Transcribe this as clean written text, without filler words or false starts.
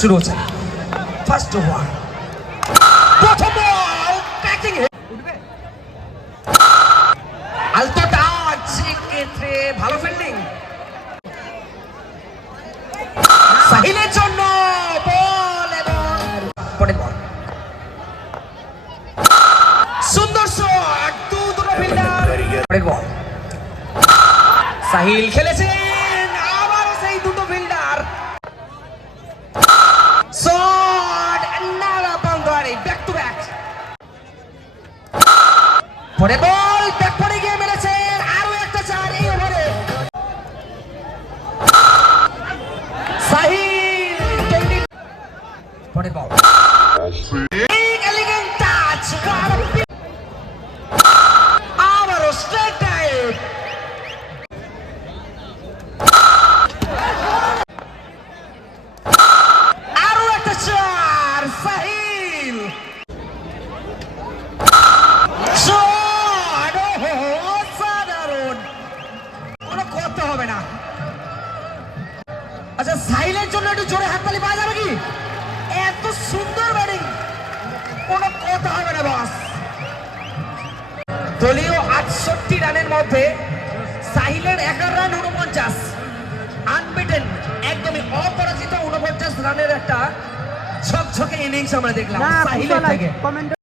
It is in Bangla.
শুরু হচ্ছে ফার্স্ট ওভার, প্রথম বল ব্যাটিং উঠবে, আলতো টাচ, ক্ষেত্রে ভালো ফিল্ডিং, সাহিলের জন্য বল এবং পরের বল, সুন্দর শট, দুটো ফিল্ডার, পরের বল, সাহিল খেলেছেন, আবারও সেই দুটো ফিল্ডার, শট, নালা বাউন্ডারি, ব্যাক টু ব্যাক, পরে বল ব্যাক পরে গিয়ে মেরেছেন, আরো একটা চার এই ওভারে, সাহিল পরে বল, এলিগেন্ট টাচ, আবারও স্ট্রাইক টাইপ, আরো একটা চার, সাহিল শট, অসাধারণ, কোনো কথা হবে না। আচ্ছা, সাহিলের জন্য একটু জোরে হাততালি পাওয়া যাবে কি? এত সুন্দর ব্যাটিং, কোনো কথা হবে না বস। দলীয় 68 রানের মধ্যে সাহিলের 11 রান 49, আনবিটেন, একদমই অপরাজিত 49 রানের একটা ঝকঝকে ইনিংস আমরা দেখলাম সাহিলের থেকে।